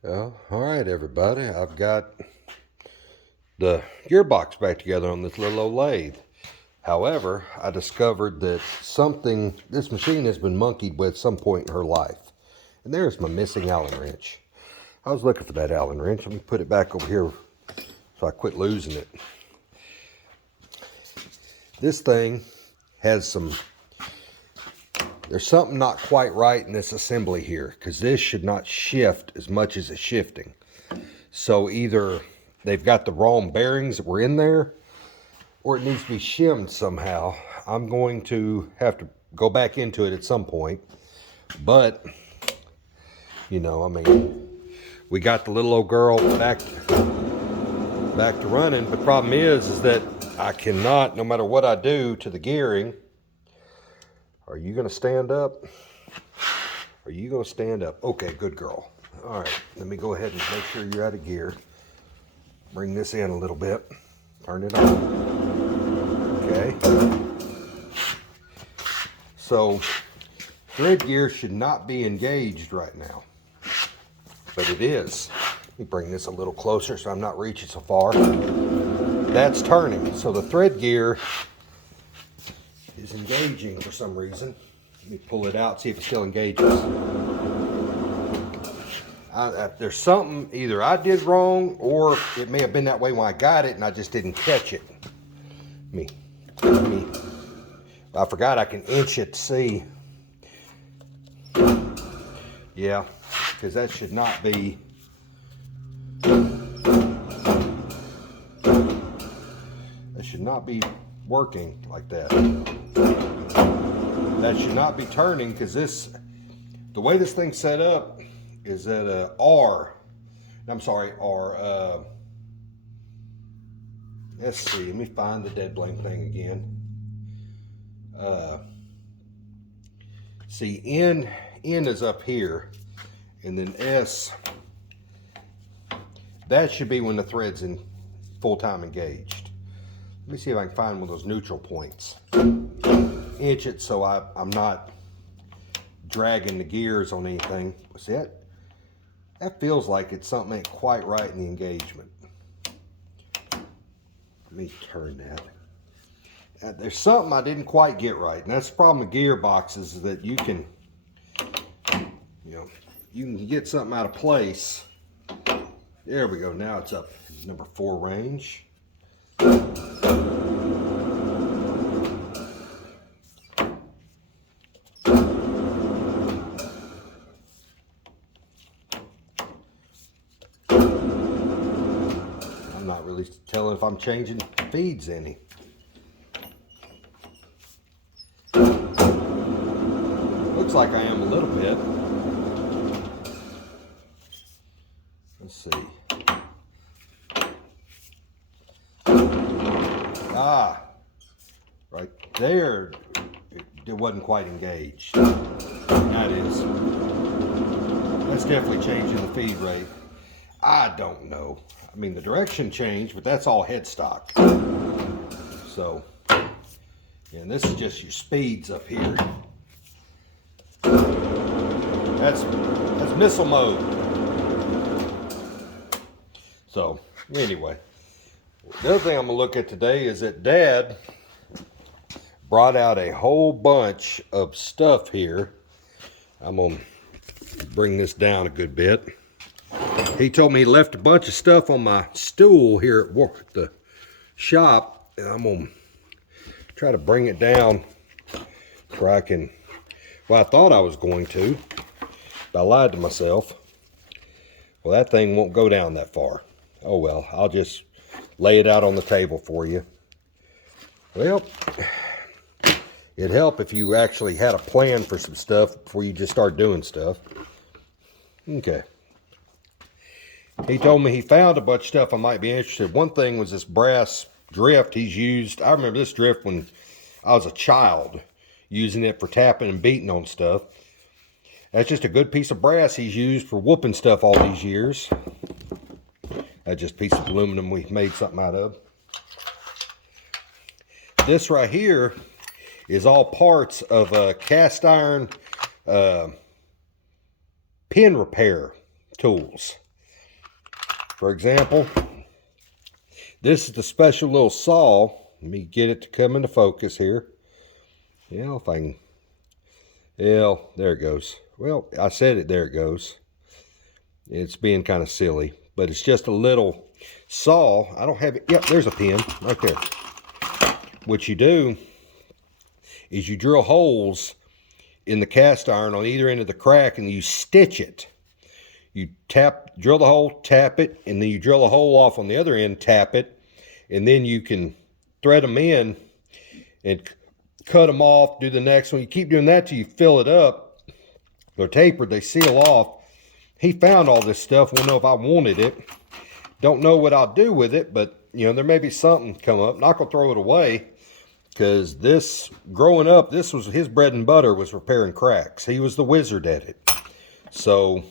Well, all right, everybody. I've got the gearbox back together on this little old lathe. However, I discovered that this machine has been monkeyed with some point in her life. And there's my missing Allen wrench. I was looking for that Allen wrench. Let me put it back over here so I quit losing it. This thing has there's something not quite right in this assembly here, because this should not shift as much as it's shifting. So either they've got the wrong bearings that were in there, or it needs to be shimmed somehow. I'm going to have to go back into it at some point. But, you know, I mean, we got the little old girl back to running. But the problem is that I cannot, no matter what I do to the gearing. Are you going to stand up? Are you going to stand up? Okay, good girl. All right, let me go ahead and make sure you're out of gear. Bring this in a little bit. Turn it on. Okay. So, thread gear should not be engaged right now. But it is. Let me bring this a little closer so I'm not reaching so far. That's turning. So the thread gear is engaging for some reason. Let me pull it out, see if it still engages. There's something either I did wrong, or it may have been that way when I got it and I just didn't catch it. I forgot I can inch it to see. Yeah, because that should not be. That should not be working like that. That should not be turning, because the way this thing's set up is at a R. Let's see, let me find the dead blame thing again. See, N is up here, and then S, that should be when the thread's in full-time engaged. Let me see if I can find one of those neutral points. Inch it so I'm not dragging the gears on anything. See that? That feels like it's something ain't quite right in the engagement. Let me turn that. There's something I didn't quite get right, and that's the problem with gearboxes, is that you can get something out of place. There we go. Now it's up number 4 range. Not really telling if I'm changing feeds any. Looks like I am a little bit. Let's see. Right there, it wasn't quite engaged. That is. That's definitely changing the feed rate. I don't know. I mean, the direction changed, but that's all headstock. So, and this is just your speeds up here. That's missile mode. So, anyway, the other thing I'm gonna look at today is that Dad brought out a whole bunch of stuff here. I'm gonna bring this down a good bit. He told me he left a bunch of stuff on my stool here at work, at the shop, and I'm gonna try to bring it down where I can. Well, I thought I was going to, but I lied to myself. Well, that thing won't go down that far. Oh well, I'll just lay it out on the table for you. Well, it'd help if you actually had a plan for some stuff before you just start doing stuff. Okay. He told me he found a bunch of stuff I might be interested in. One thing was this brass drift he's used. I remember this drift when I was a child, using it for tapping and beating on stuff. That's just a good piece of brass he's used for whooping stuff all these years. That's just a piece of aluminum we made something out of. This right here is all parts of a cast iron pin repair tools. For example, this is the special little saw. Let me get it to come into focus here. Yeah, if I can. Yeah, there it goes. Well, I said it, there it goes. It's being kind of silly, but it's just a little saw. I don't have it. Yep, there's a pin right there. What you do is you drill holes in the cast iron on either end of the crack and you stitch it. You drill the hole, tap it, and then you drill a hole off on the other end, tap it, and then you can thread them in and cut them off, do the next one. You keep doing that till you fill it up. They're tapered, they seal off. He found all this stuff. Won't know if I wanted it. Don't know what I'll do with it, but you know, there may be something come up. Not gonna throw it away, because this, growing up, this was his bread and butter, was repairing cracks. He was the wizard at it. So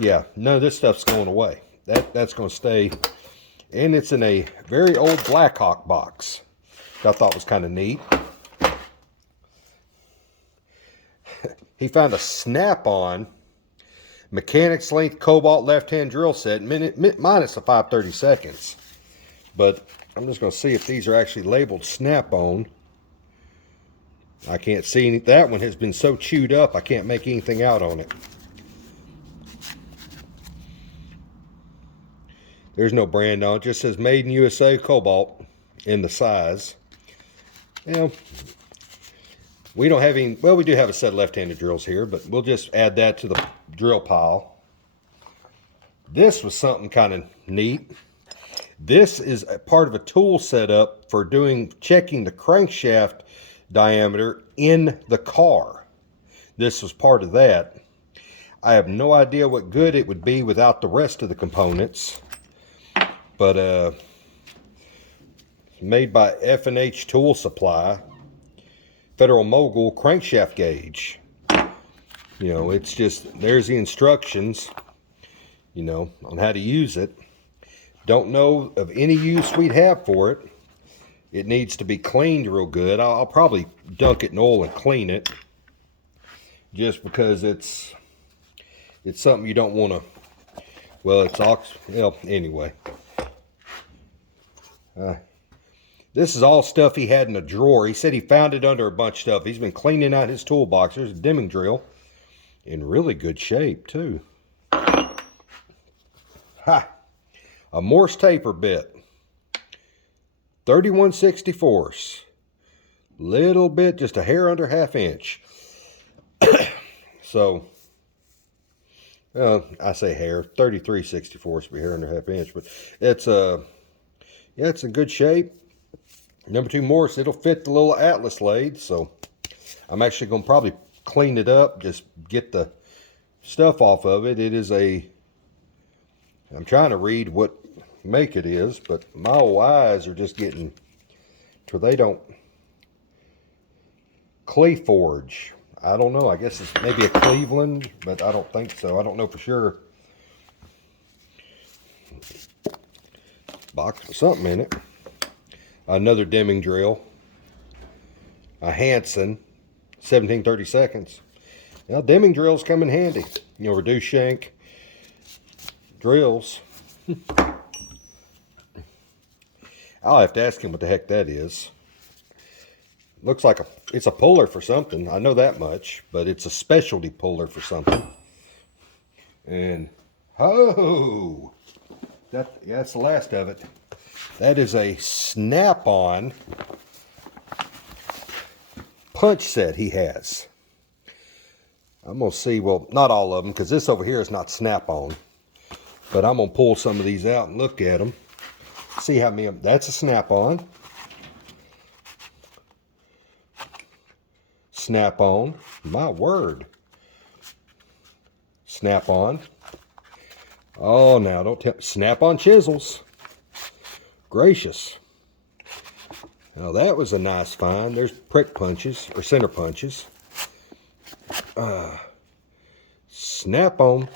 yeah, none of this stuff's going away. That's gonna stay. And it's in a very old Blackhawk box. I thought was kind of neat. He found a snap-on mechanics length cobalt left-hand drill set, minus the 5/32. But I'm just going to see if these are actually labeled snap-on. I can't see any. That one has been so chewed up I can't make anything out on it. There's no brand on it. It just says made in USA cobalt in the size. Yeah. We don't have any, well, we do have a set of left-handed drills here, but we'll just add that to the drill pile. This was something kind of neat. This is a part of a tool setup for checking the crankshaft diameter in the car. This was part of that. I have no idea what good it would be without the rest of the components, but made by F&H Tool Supply. Federal Mogul crankshaft gauge. You know, it's just, there's the instructions, you know, on how to use it. Don't know of any use we'd have for it. It needs to be cleaned real good. I'll probably dunk it in oil and clean it, just because it's something you don't want to, well, it's well, anyway. This is all stuff he had in a drawer. He said he found it under a bunch of stuff. He's been cleaning out his toolbox. There's a dimming drill in really good shape, too. Ha! A Morse taper bit. 31/64. Little bit, just a hair under 1/2 inch. So, I say hair. 33/64 would be hair under 1/2 inch. But it's yeah, it's in good shape. Number 2 Morse, it'll fit the little Atlas lathe, so I'm actually going to probably clean it up, just get the stuff off of it. It is I'm trying to read what make it is, but my old eyes are just getting to where they don't. Cleforge. I don't know. I guess it's maybe a Cleveland, but I don't think so. I don't know for sure. Box with something in it. Another dimming drill, a Hanson, 17/32. Now, dimming drills come in handy. You know, reduced shank drills. I'll have to ask him what the heck that is. Looks like it's a puller for something. I know that much, but it's a specialty puller for something. And oh, that's the last of it. That is a snap-on punch set he has. I'm going to see, well, not all of them, because this over here is not snap-on. But I'm going to pull some of these out and look at them. See how many, that's a snap-on. Snap-on, my word. Snap-on. Oh, now, don't tell, snap-on chisels. Gracious. Now that was a nice find. There's prick punches, or center punches. Snap-on.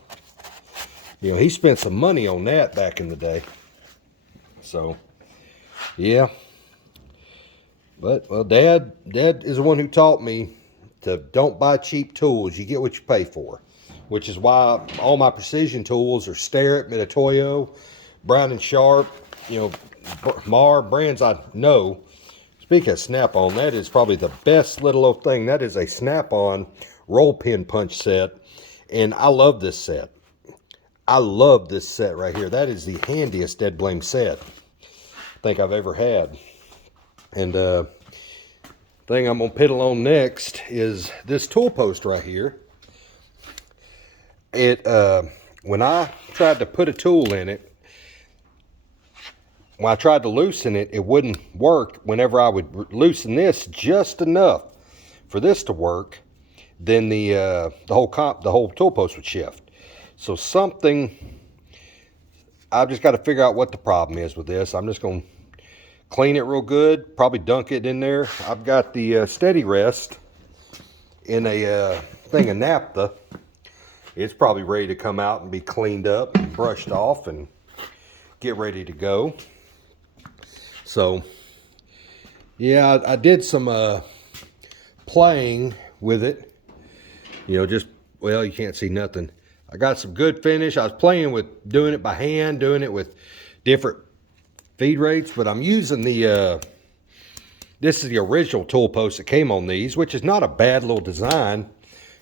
You know, he spent some money on that back in the day. So, yeah. But, well, Dad is the one who taught me to don't buy cheap tools. You get what you pay for. which is why all my precision tools are Starrett, Mitutoyo, Brown and Sharp, you know, Mar brands I know. Speaking of Snap-on, that is probably the best little old thing. That is a Snap-on roll pin punch set, and I love this set. I love this set right here. That is the handiest dead blame set I think I've ever had. And thing I'm gonna piddle on next is this tool post right here. It when I tried to put a tool in it, when I tried to loosen it, it wouldn't work. Whenever I would loosen this just enough for this to work, then the whole tool post would shift. So I've just got to figure out what the problem is with this. I'm just going to clean it real good, probably dunk it in there. I've got the steady rest in a thing of naphtha. It's probably ready to come out and be cleaned up and brushed off and get ready to go. So yeah, I did some playing with it, you know, just, well, you can't see nothing. I got some good finish. I was playing with doing it by hand, doing it with different feed rates, but I'm using the this is the original tool post that came on these, which is not a bad little design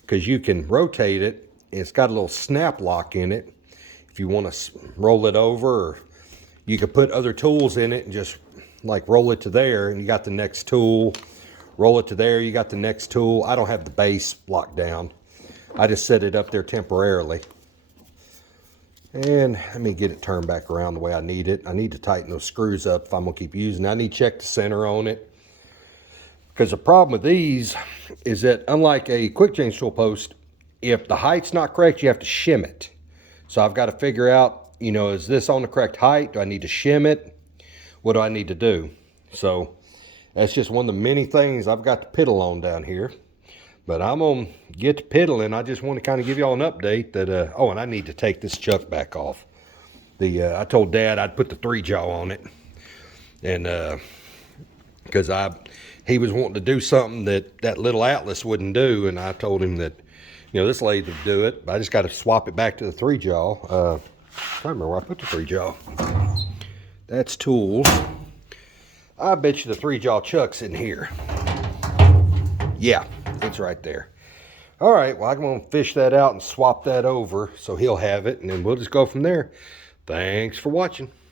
because you can rotate it. It's got a little snap lock in it if you want to roll it over, or you could put other tools in it and just like roll it to there and you got the next tool, roll it to there, you got the next tool. I don't have the base locked down. I just set it up there temporarily. And let me get it turned back around the way I need it. I need to tighten those screws up if I'm gonna keep using it. I need to check the center on it. Because the problem with these is that unlike a quick change tool post, if the height's not correct, you have to shim it. So I've got to figure out, you know, is this on the correct height? Do I need to shim it? What do I need to do? So that's just one of the many things I've got to piddle on down here. But I'm going to get to piddling. I just want to kind of give y'all an update that, oh, and I need to take this chuck back off. I told Dad I'd put the 3-jaw on it. And because he was wanting to do something that little Atlas wouldn't do. And I told him that, you know, this lathe would do it. But I just got to swap it back to the 3-jaw. I can't remember where I put the 3-jaw. That's tools. I bet you the 3-jaw chuck's in here. Yeah. It's right there. All right, well, I'm going to fish that out and swap that over so he'll have it, and then we'll just go from there. Thanks for watching.